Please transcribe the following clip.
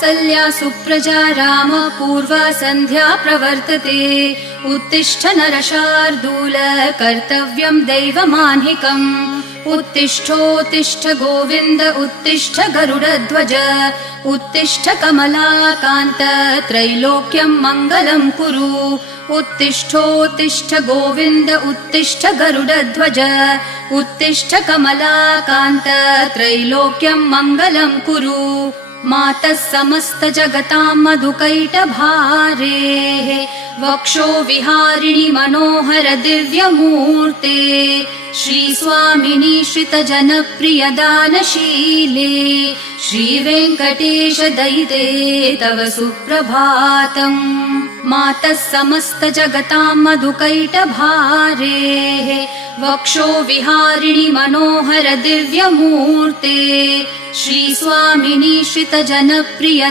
कौसल्या सुप्रजा राम पूर्वा सन्ध्या प्रवर्तते। उत्तिष्ठ नरशार्दूल कर्तव्यं दैवमान्हिकम्। उत्तिष्ठोत्तिष्ठ गोविन्द उत्तिष्ठ गरुडध्वज। उत्तिष्ठ कमलाकान्त त्रैलोक्यं मङ्गलं कुरु। उत्तिष्ठोत्तिष्ठ गोविन्द उत्तिष्ठ गरुडध्वज। उत्तिष्ठ कमलाकान्त त्रैलोक्यं मङ्गलं कुरु। मातः समस्त जगतां मधुकैटभारेः वक्षो विहारिणि मनोहर दिव्यमूर्ते। श्रीस्वामिनि श्रितजनप्रिय दानशीले श्रीवेङ्कटेश दयिते तव सुप्रभातम्। मातः समस्त जगतां मधुकैटभारेः वक्षो विहारिणि मनोहर दिव्यमूर्ते। श्रीस्वामिनि श्रितजनप्रिय